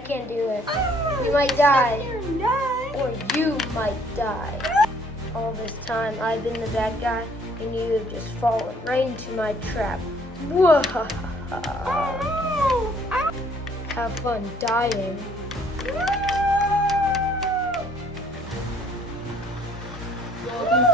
I can't do it. Oh, You might die. Die. Or you might die. All this time, I've been the bad guy, and you have just fallen right into my trap. Whoa! Oh, no. Have fun dying. No. Welcome